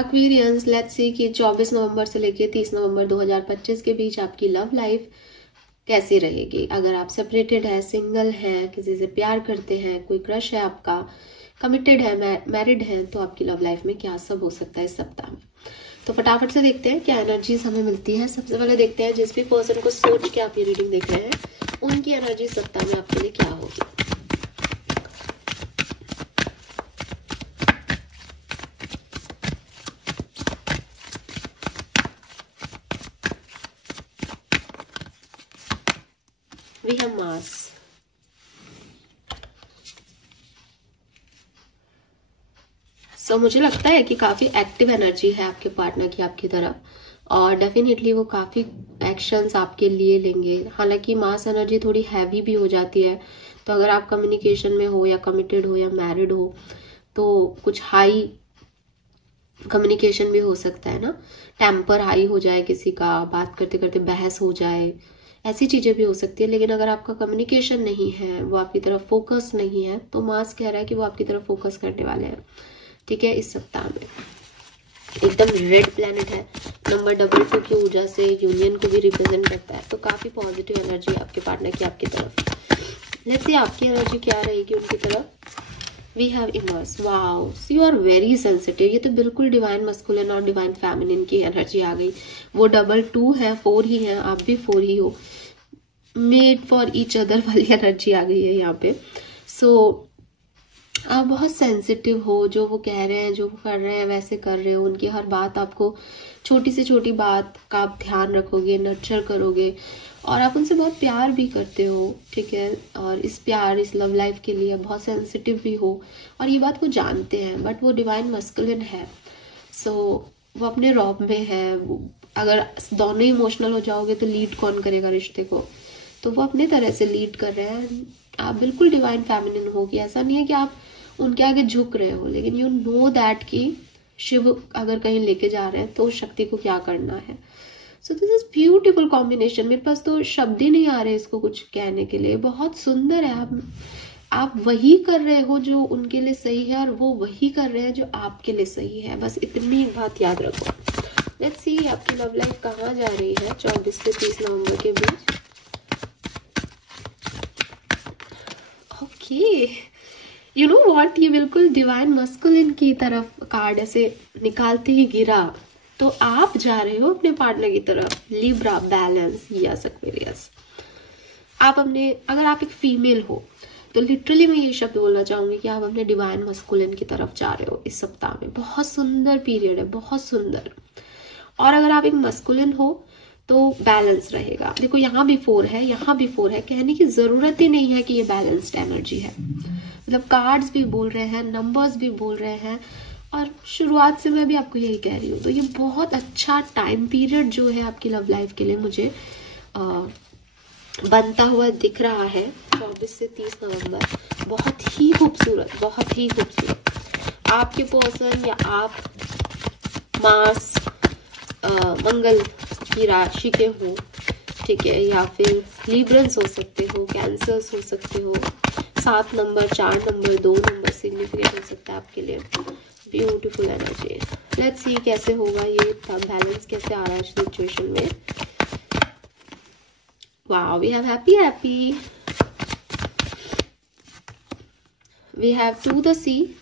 Aquarians, let's see कि 24 नवंबर से लेके 30 नवंबर 2025 के बीच आपकी लव लाइफ कैसी रहेगी। अगर आप सेपरेटेड है, सिंगल है, किसी से प्यार करते हैं, कोई क्रश है आपका, कमिटेड है, मैरिड है, तो आपकी लव लाइफ में क्या सब हो सकता है इस सप्ताह में। तो फटाफट से देखते हैं क्या एनर्जीज हमें मिलती है। सबसे पहले देखते हैं जिस भी पर्सन को सोच के आप ये रीडिंग देख रहे हैं उनकी एनर्जी सप्ताह में आपके लिए क्या होगी। वी हैव मास, सो मुझे लगता है कि काफी एक्टिव एनर्जी है आपके पार्टनर की आपकी तरफ और डेफिनेटली वो काफी एक्शंस आपके लिए लेंगे। हालांकि मास एनर्जी थोड़ी हैवी भी हो जाती है, तो अगर आप कम्युनिकेशन में हो या कमिटेड हो या मैरिड हो तो कुछ हाई कम्युनिकेशन भी हो सकता है ना, टेम्पर हाई हो जाए, किसी का बात करते करते बहस हो जाए, ऐसी चीजें भी हो सकती है। लेकिन अगर आपका कम्युनिकेशन नहीं है, वो आपकी तरफ फोकस नहीं है, तो मास कह रहा है कि वो आपकी तरफ फोकस करने वाले हैं। ठीक है, इस सप्ताह में एकदम रेड प्लैनेट है, नंबर 22 की ऊर्जा से यूनियन को भी रिप्रेजेंट करता है, तो काफी पॉजिटिव एनर्जी है आपके पार्टनर की आपकी तरफ। लेट्स सी आपकी एनर्जी क्या रहेगी उनकी तरफ। We have immerse, wow, you are very sensitive. ये तो बिल्कुल डिवाइन मस्कुलिन और डिवाइन फेमिनिन की एनर्जी आ गई। वो 2 है, 4 ही है, आप भी 4 ही हो, मेड फॉर ईच अदर वाली एनर्जी आ गई है यहाँ पे। सो आप बहुत सेंसिटिव हो, जो वो कह रहे हैं, जो वो कर रहे हैं वैसे कर रहे हो, उनकी हर बात आपको, छोटी से छोटी बात का आप ध्यान रखोगे, नर्चर करोगे और आप उनसे बहुत प्यार भी करते हो। ठीक है, और इस प्यार, इस लव लाइफ के लिए बहुत सेंसिटिव भी हो और ये बात वो जानते हैं। बट वो डिवाइन मस्कुलिन है, सो वो अपने रॉब में है। अगर दोनों इमोशनल हो जाओगे तो लीड कौन करेगा रिश्ते को, तो वो अपने तरह से लीड कर रहे हैं। आप बिल्कुल डिवाइन फेमिनिन हो, कि ऐसा नहीं है कि आप उनके आगे झुक रहे हो, लेकिन यू नो दैट कि शिव अगर कहीं लेके जा रहे हैं तो शक्ति को क्या करना है। So this is beautiful combination. मेरे पास तो शब्द ही नहीं आ रहे इसको कुछ कहने के लिए, बहुत सुंदर है। आप वही कर रहे हो जो उनके लिए सही है और वो वही कर रहे हैं जो आपके लिए सही है, बस इतनी बात याद रखो। लेट्स सी आपकी लव लाइफ कहाँ जा रही है 24 से 30 नवंबर के बीच। ओके, यू नो व्हाट, ये बिल्कुल डिवाइन मस्कुलिन की तरफ कार्ड ऐसे निकालते ही गिरा, तो आप जा रहे हो अपने पार्टनर की तरफ, लिब्रा, बैलेंस, यस एक्वेरियस। आप अपने, अगर आप एक फीमेल हो तो लिटरली मैं ये शब्द बोलना चाहूंगी कि आप अपने डिवाइन मस्कुलिन की तरफ जा रहे हो इस सप्ताह में। बहुत सुंदर पीरियड है, बहुत सुंदर। और अगर आप एक मस्कुलिन हो तो बैलेंस रहेगा। देखो यहाँ भी 4 है, यहाँ भी 4 है, कहने की जरूरत ही नहीं है कि ये बैलेंस्ड एनर्जी है। मतलब कार्ड्स भी बोल रहे हैं, नंबर्स भी बोल रहे हैं, और शुरुआत से मैं भी आपको यही कह रही हूँ। तो ये बहुत अच्छा टाइम पीरियड जो है आपकी लव लाइफ के लिए मुझे बनता हुआ दिख रहा है 24 से 30 नवंबर। बहुत ही खूबसूरत, बहुत ही खूबसूरत। आपके पर्सन या आप मार्स मंगल की राशि के हो, ठीक है, या फिर लिब्रंस हो सकते हो, कैंसर्स हो सकते हो। 7 नंबर, 4 नंबर, 2 नंबर सिग्निफिकेंट हो सकता है आपके लिए। Beautiful energy. लेट्स सी कैसे होगा ये बैलेंस, कैसे आ रहा है सिचुएशन में। Wow, we have happy happy, we have to the sea,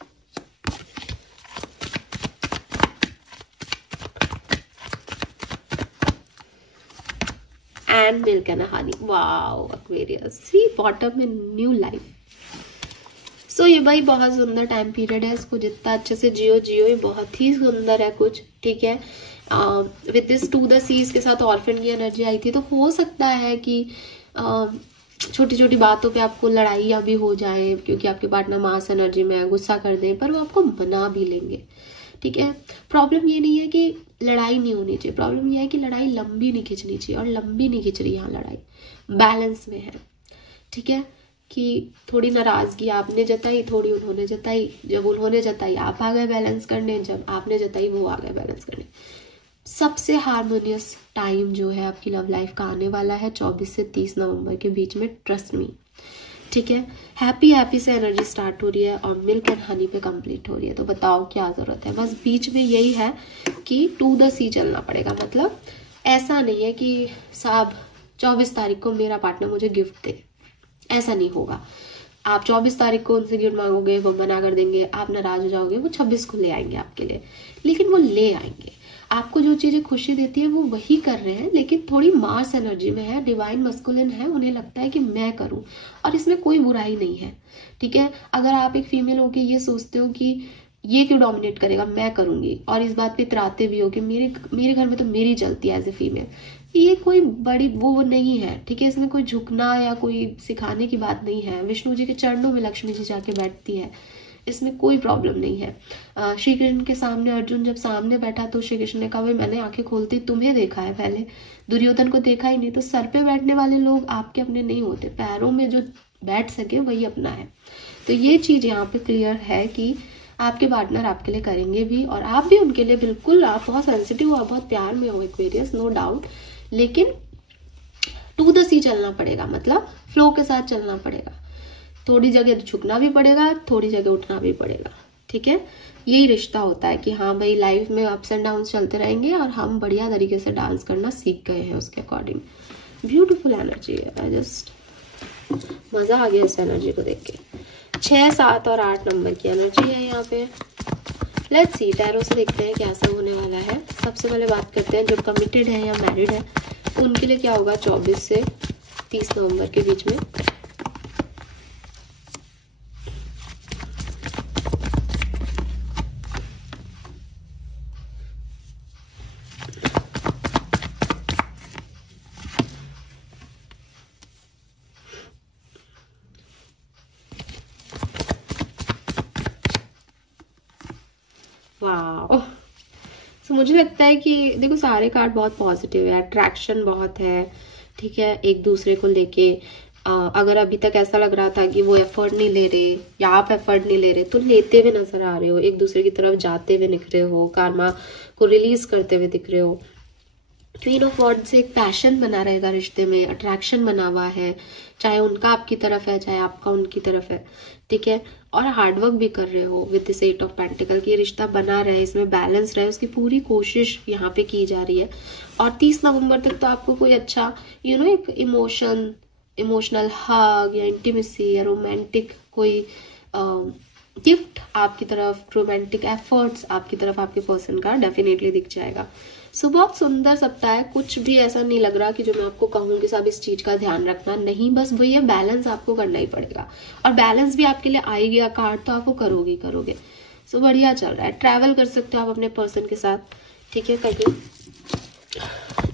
and milk and honey. Wow, Aquarius, see bottom में न्यू लाइफ। सो ये भाई बहुत सुंदर टाइम पीरियड है, इसको जितना अच्छे से जियो जियो, ये बहुत ही सुंदर है कुछ। ठीक है, with this to the seas के साथ ऑर्फन की एनर्जी आई थी, तो हो सकता है कि छोटी छोटी बातों पे आपको लड़ाइयाँ भी हो जाए, क्योंकि आपके पार्टनर मास एनर्जी में गुस्सा कर दे, पर वो आपको मना भी लेंगे। ठीक है, प्रॉब्लम ये नहीं है कि लड़ाई नहीं होनी चाहिए, प्रॉब्लम ये है कि लड़ाई लंबी नहीं खींचनी चाहिए, और लंबी नहीं खींच रही यहाँ लड़ाई, बैलेंस में है। ठीक है, कि थोड़ी नाराजगी आपने जताई, थोड़ी उन्होंने जताई। जब उन्होंने जताई आप आ गए बैलेंस करने, जब आपने जताई वो आ गए बैलेंस करने। सबसे हार्मोनियस टाइम जो है आपकी लव लाइफ का आने वाला है 24 से 30 नवंबर के बीच में, ट्रस्ट मी। ठीक है, हैप्पी हैप्पी से एनर्जी स्टार्ट हो रही है और मिल्क एंड हनी पे कंप्लीट हो रही है। तो बताओ क्या जरूरत है। बस बीच में यही है कि टू द सी चलना पड़ेगा। मतलब ऐसा नहीं है कि साहब 24 तारीख को मेरा पार्टनर मुझे गिफ्ट दे, ऐसा नहीं होगा। आप 24 तारीख को उनसे गिफ्ट मांगोगे, वो मना कर देंगे, आप नाराज हो जाओगे, वो 26 को ले आएंगे आपके लिए, लेकिन वो ले आएंगे। आपको जो चीजें खुशी देती है वो वही कर रहे हैं, लेकिन थोड़ी मार्स एनर्जी में है, डिवाइन मस्कुलिन है, उन्हें लगता है कि मैं करूं, और इसमें कोई बुराई नहीं है। ठीक है, अगर आप एक फीमेल हो के ये सोचते हो कि ये क्यों डोमिनेट करेगा, मैं करूंगी, और इस बात पे इतराते भी हो कि मेरे घर में तो मेरी चलती है एज ए फीमेल, ये कोई बड़ी वो नहीं है। ठीक है, इसमें कोई झुकना या कोई सिखाने की बात नहीं है। विष्णु जी के चरणों में लक्ष्मी जी जाके बैठती है, इसमें कोई प्रॉब्लम नहीं है। श्री कृष्ण के सामने अर्जुन जब सामने बैठा तो श्री कृष्ण ने कहा भाई मैंने आंखें खोलती तुम्हें देखा है, पहले दुर्योधन को देखा ही नहीं। तो सर पे बैठने वाले लोग आपके अपने नहीं होते, पैरों में जो बैठ सके वही अपना है। तो ये चीज यहाँ पे क्लियर है कि आपके पार्टनर आपके लिए करेंगे भी, और आप भी उनके लिए बिल्कुल। आप बहुत सेंसिटिव हो, बहुत प्यार में हो एक्वेरियस, नो डाउट, लेकिन टू द सी चलना पड़ेगा। मतलब फ्लो के साथ चलना पड़ेगा। थोड़ी जगह झुकना भी पड़ेगा, थोड़ी जगह उठना भी पड़ेगा। ठीक है, यही रिश्ता होता है कि हाँ भाई लाइफ में अप्स एंड डाउन चलते रहेंगे और हम बढ़िया तरीके से डांस करना सीख गए हैं उसके अकॉर्डिंग। ब्यूटीफुल एनर्जी है, आई जस्ट मजा आ गया इस एनर्जी को देख के। 6, 7 और 8 नंबर की एनर्जी है यहाँ पे। लेट्स सी, टैरो से देखते हैं क्या सब होने वाला है। सबसे पहले बात करते हैं जो कमिटेड है या मैरिड है तो उनके लिए क्या होगा 24 से 30 नवंबर के बीच में। वाह, तो मुझे लगता है कि देखो सारे कार्ड बहुत पॉजिटिव है, अट्रैक्शन बहुत है। ठीक है, एक दूसरे को लेके अगर अभी तक ऐसा लग रहा था कि वो एफर्ट नहीं ले रहे या आप एफर्ट नहीं ले रहे, तो लेते हुए नजर आ रहे हो, एक दूसरे की तरफ जाते हुए दिख रहे हो, कार्मा को रिलीज करते हुए दिख रहे हो। क्वीन ऑफ वॉर्ड से एक पैशन बना रहेगा रिश्ते में, अट्रैक्शन बना हुआ है, चाहे उनका आपकी तरफ है चाहे आपका उनकी तरफ है। ठीक है, और हार्डवर्क भी कर रहे हो विद दिस 8 ऑफ पेंटिकल की रिश्ता बना रहे, इसमें बैलेंस रहे, उसकी पूरी कोशिश यहाँ पे की जा रही है। और 30 नवंबर तक तो आपको कोई अच्छा एक इमोशनल हग या इंटीमेसी या रोमांटिक कोई गिफ्ट आपकी तरफ, रोमांटिक एफर्ट्स आपकी तरफ आपके पर्सन का डेफिनेटली दिख जाएगा। सो बहुत सुंदर सप्ताह है, कुछ भी ऐसा नहीं लग रहा कि जो मैं आपको कहूँ कि सब इस चीज का ध्यान रखना नहीं, बस वही है, बैलेंस आपको करना ही पड़ेगा। और बैलेंस भी आपके लिए आ गया कार्ड तो आप वो करोगे। सो बढ़िया चल रहा है, ट्रैवल कर सकते हो आप अपने पर्सन के साथ। ठीक है, कहीं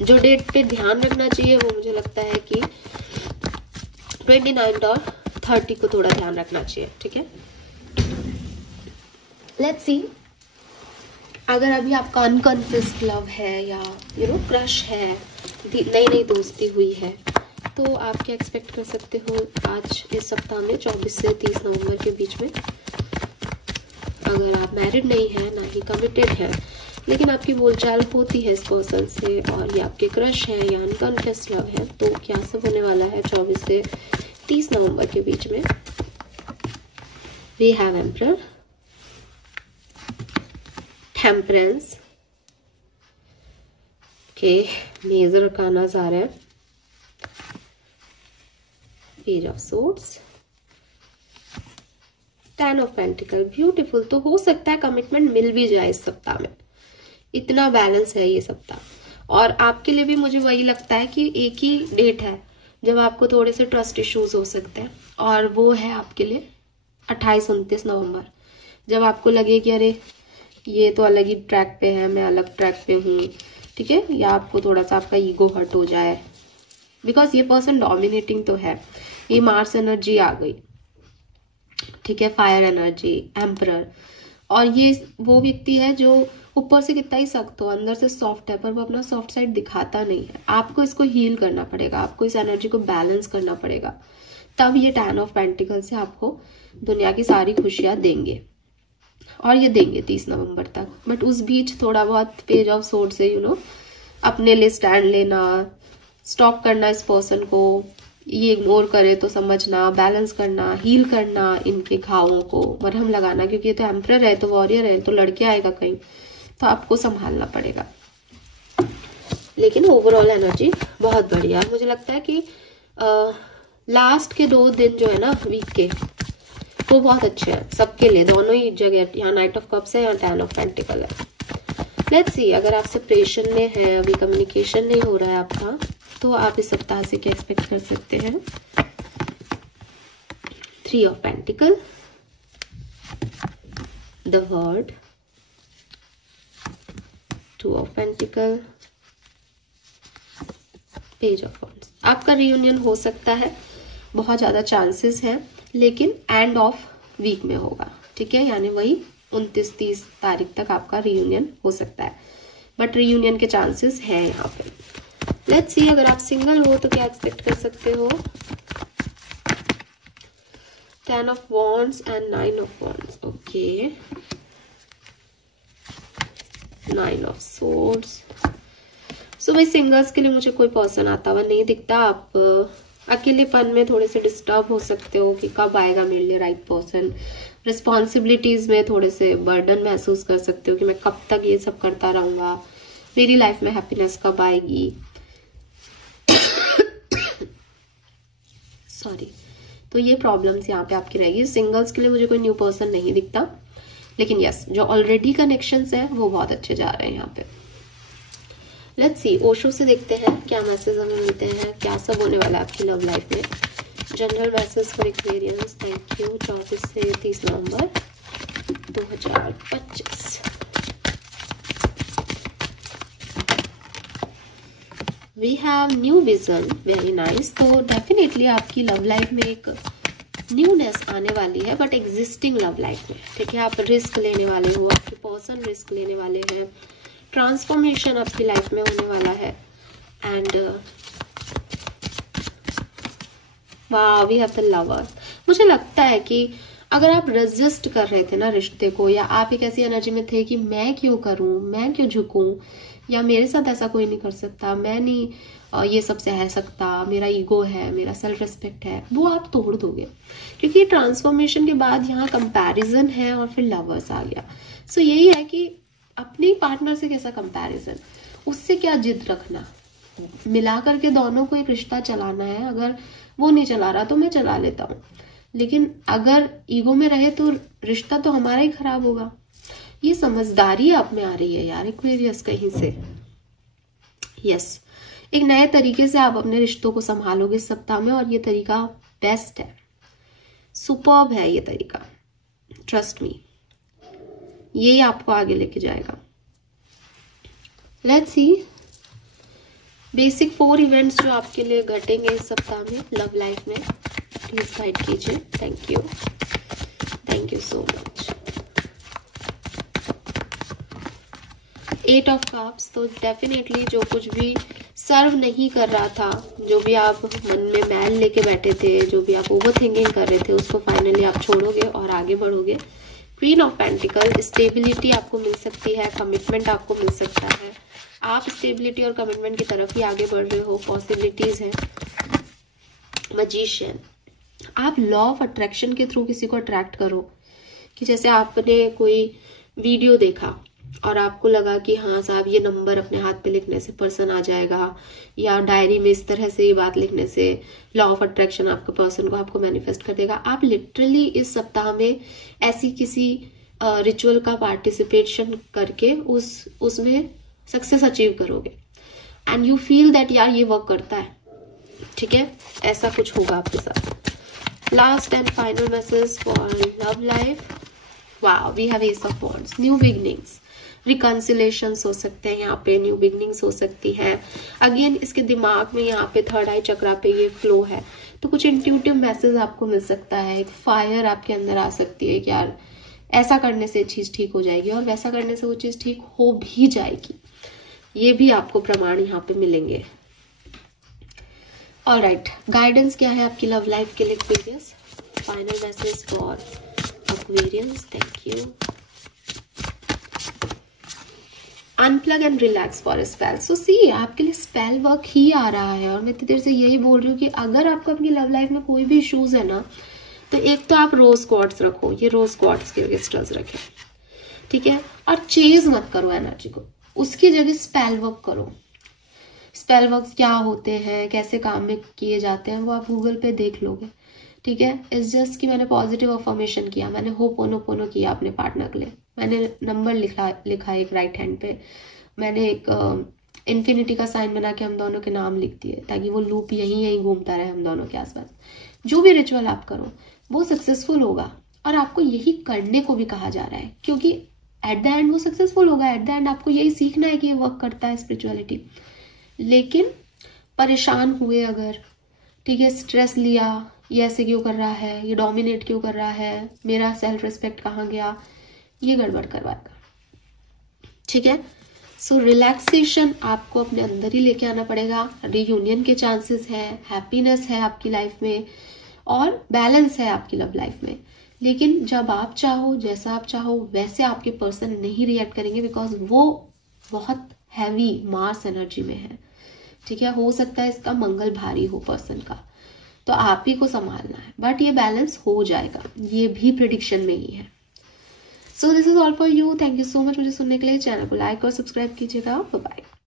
जो डेट पे ध्यान रखना चाहिए वो मुझे लगता है कि 29 और 30 को थोड़ा ध्यान रखना चाहिए। ठीक है, लेट्स सी, अगर अभी आपका अनकन्फेस्ड लव है या क्रश है, नई दोस्ती हुई है, तो आप क्या एक्सपेक्ट कर सकते हो आज इस सप्ताह में 24 से 30 नवंबर के बीच में। अगर आप मैरिड नहीं है, ना ही कमिटेड है, लेकिन आपकी बोलचाल होती है इस पर्सन से और ये आपके क्रश है या अनकन्फेस्ड लव है, तो क्या सब होने वाला है 24 से 30 नवंबर के बीच में। वी हैव एम्परर, टेम्परेंस के मेजर अरकानास आ रहे हैं, page of swords, 10 of pentacle. Beautiful, तो हो सकता है कमिटमेंट मिल भी जाए इस सप्ताह में, इतना बैलेंस है ये सप्ताह। और आपके लिए भी मुझे वही लगता है कि एक ही डेट है जब आपको थोड़े से ट्रस्ट इश्यूज हो सकते हैं, और वो है आपके लिए 28-29 नवंबर, जब आपको लगे कि अरे ये तो अलग ही ट्रैक पे है, मैं अलग ट्रैक पे हूँ। ठीक है, या आपको थोड़ा सा आपका ईगो हर्ट हो जाए, बिकॉज ये पर्सन डोमिनेटिंग तो है, ये मार्स एनर्जी आ गई। ठीक है, फायर एनर्जी, एम्परर, और ये वो व्यक्ति है जो ऊपर से कितना ही सख्त हो, अंदर से सॉफ्ट है, पर वो अपना सॉफ्ट साइड दिखाता नहीं है। आपको इसको हील करना पड़ेगा, आपको इस एनर्जी को बैलेंस करना पड़ेगा, तब ये 10 ऑफ पेंटिकल से आपको दुनिया की सारी खुशियां देंगे, और ये देंगे 30 नवंबर तक। बट उस बीच थोड़ा बहुत पेज ऑफ सोर्ड से अपने लिए स्टैंड लेना, स्टॉप करना इस पर्सन को, ये इग्नोर करे तो समझना, बैलेंस करना, हील करना इनके घावों को, मरहम लगाना, क्योंकि ये तो एम्परर है, तो वॉरियर है, तो लड़के आएगा कहीं, तो आपको संभालना पड़ेगा। लेकिन ओवरऑल एनर्जी बहुत बढ़िया है। मुझे लगता है कि लास्ट के 2 दिन जो है ना वीक के, वो बहुत अच्छे हैं सबके लिए, दोनों ही जगह। यहाँ नाइट ऑफ कप्स है, यहाँ 10 ऑफ पेंटिकल है। लेट्स सी, अगर आप सेपरेशन में है, अभी कम्युनिकेशन नहीं हो रहा है आपका, तो आप इस सप्ताह से क्या एक्सपेक्ट कर सकते हैं। 3 of pentacle, the word, 2 of pentacle, page of wands. आपका रियूनियन हो सकता है, बहुत ज्यादा चांसेस हैं, लेकिन एंड ऑफ वीक में होगा, ठीक है, यानी वही 29-30 तारीख तक आपका रियूनियन हो सकता है, बट रियूनियन के चांसेस हैं यहाँ पे। लेट्स सी, अगर आप सिंगल हो तो क्या एक्सपेक्ट कर सकते हो। 10 of wands and 9 of wands, okay, 9 of swords. So भाई सिंगल्स के लिए मुझे कोई पर्सन आता हुआ नहीं दिखता। आप अकेलेपन में थोड़े से डिस्टर्ब हो सकते हो कि कब आएगा मेरे लिए राइट पर्सन। रिस्पॉन्सिबिलिटीज में थोड़े से बर्डन महसूस कर सकते हो कि मैं कब तक ये सब करता रहूंगा, मेरी लाइफ में हैप्पीनेस कब आएगी। सॉरी, तो ये प्रॉब्लम्स यहाँ पे आपकी रहेगी। सिंगल्स के लिए मुझे कोई न्यू पर्सन नहीं दिखता, लेकिन यस, जो ऑलरेडी कनेक्शंस है वो बहुत अच्छे जा रहे हैं यहाँ पे। लेट्स सी, ओशो से देखते हैं क्या मैसेज हमें मिलते हैं, क्या सब होने वाला है आपकी लव लाइफ में। General message for Aquarians, thank you. 24 से 30 नवंबर 2025। We have new vision, very nice. तो डेफिनेटली आपकी लव लाइफ में एक न्यूनेस आने वाली है, बट एग्जिस्टिंग लव लाइफ में, ठीक है। आप रिस्क लेने वाले हो, आपके पर्सन रिस्क लेने वाले हैं, ट्रांसफॉर्मेशन आपकी लाइफ में होने वाला है। एंड वाह, वी हैव द लवर। मुझे लगता है कि अगर आप रेजिस्ट कर रहे थे ना रिश्ते को, या आप एक ऐसी एनर्जी में थे कि मैं क्यों करूं, मैं क्यों झुकूं, या मेरे साथ ऐसा कोई नहीं कर सकता, मैं नहीं ये सब सह सकता, मेरा ईगो है, मेरा सेल्फ रिस्पेक्ट है, वो आप तोड़ दोगे। क्योंकि ट्रांसफॉर्मेशन के बाद यहाँ कंपैरिजन है और फिर लवर्स आ गया। सो यही है कि अपने पार्टनर से कैसा कंपैरिजन, उससे क्या जिद रखना, मिला करके दोनों को एक रिश्ता चलाना है। अगर वो नहीं चला रहा तो मैं चला लेता हूँ, लेकिन अगर ईगो में रहे तो रिश्ता तो हमारा ही खराब होगा। ये समझदारी आप में आ रही है यार एक्वेरियस कहीं से। यस, एक नए तरीके से आप अपने रिश्तों को संभालोगे इस सप्ताह में, और ये तरीका बेस्ट है, सुपर्ब है ये तरीका, ट्रस्ट मी, ये आपको आगे लेके जाएगा। लेट्स सी, बेसिक 4 इवेंट्स जो आपके लिए घटेंगे इस सप्ताह में लव लाइफ में, प्लीज गाइड कीजिए। Thank you, thank you so much. 8 of cups, तो डेफिनेटली जो कुछ भी सर्व नहीं कर रहा था, जो भी आप मन में मैल लेके बैठे थे, जो भी आप ओवर थिंकिंग कर रहे थे, उसको फाइनली आप छोड़ोगे और आगे बढ़ोगे। क्वीन ऑफ पेंटिकल, स्टेबिलिटी आपको मिल सकती है, कमिटमेंट आपको मिल सकता है, आप स्टेबिलिटी और कमिटमेंट की तरफ ही आगे बढ़ रहे हो, पॉसिबिलिटीज हैं। मैजिशियन, आप लॉ ऑफ अट्रैक्शन के थ्रू किसी को अट्रैक्ट करो, कि जैसे आपने कोई वीडियो देखा और आपको लगा कि हाँ साहब ये नंबर अपने हाथ पे लिखने से पर्सन आ जाएगा, या डायरी में इस तरह से ये बात लिखने से लॉ ऑफ अट्रैक्शन आपके पर्सन को आपको मैनिफेस्ट कर देगा। आप लिटरली इस सप्ताह में ऐसी किसी रिचुअल का पार्टिसिपेशन करके उसमें सक्सेस अचीव करोगे, एंड यू फील दैट यार ये वर्क करता है, ठीक है, ऐसा कुछ होगा आपके साथ। Last and final message for love life, वाह, we have ace of wands, new beginnings, reconciliations हो सकते हैं यहाँ पे, न्यू बिगनिंग्स हो सकती है। अगेन इसके दिमाग में यहाँ पे थर्ड आई चक्रा पे ये फ्लो है, तो कुछ इंट्यूटिव मैसेज आपको मिल सकता है, एक फायर आपके अंदर आ सकती है कि यार ऐसा करने से चीज ठीक हो जाएगी, और वैसा करने से वो चीज ठीक हो भी जाएगी। ये भी आपको प्रमाण यहाँ पे मिलेंगे। ऑलराइट, गाइडेंस क्या है आपकी लव लाइफ के लिए Aquarius? Final message for Aquarians, thank you. Unplug and relax for spell. So see, आपके लिए स्पेल वर्क ही आ रहा है, और मैं इतनी देर से यही बोल रही हूँ कि अगर आपको अपनी लव लाइफ में कोई भी इश्यूज है ना, तो एक तो आप रोज क्वार्ट्स रखो, ये रोज क्वार्ट्स के क्रिस्टल्स रखें, ठीक है। और चेज मत करो एनर्जी को, उसकी जगह स्पेल वर्क करो। स्पेल वर्क क्या होते हैं, कैसे काम में किए जाते हैं, वो आप गूगल पे देख लोगे, ठीक है। इट्स जस्ट कि मैंने पॉजिटिव अफर्मेशन किया, मैंने होपोनोपोनो किया अपने पार्टनर के लिए, मैंने नंबर लिखा एक राइट हैंड पे, मैंने एक इन्फिनिटी का साइन बना के हम दोनों के नाम लिख दिए, ताकि वो लूप यहीं घूमता रहे हम दोनों के आसपास। जो भी रिचुअल आप करो वो सक्सेसफुल होगा, और आपको यही करने को भी कहा जा रहा है, क्योंकि एट द एंड वो सक्सेसफुल होगा। एट द एंड आपको यही सीखना है कि ये वर्क करता है स्पिरिचुअलिटी। लेकिन परेशान हुए अगर, ठीक है, स्ट्रेस लिया, ये ऐसे क्यों कर रहा है, ये डोमिनेट क्यों कर रहा है, मेरा सेल्फ रिस्पेक्ट कहाँ गया, ये गड़बड़ करवाएगा, ठीक है। सो रिलैक्सेशन आपको अपने अंदर ही लेके आना पड़ेगा। रियूनियन के चांसेस है, हैप्पीनेस है आपकी लाइफ में, और बैलेंस है आपकी लव लाइफ में। लेकिन जब आप चाहो, जैसा आप चाहो वैसे आपके पर्सन नहीं रिएक्ट करेंगे, बिकॉज वो बहुत हैवी मार्स एनर्जी में है, ठीक है। हो सकता है इसका मंगल भारी हो पर्सन का, तो आप ही को संभालना है, बट ये बैलेंस हो जाएगा, ये भी प्रेडिक्शन में ही है। So this is all for you. Thank you so much मुझे सुनने के लिए। चैनल को लाइक और सब्सक्राइब कीजिएगा। Bye bye.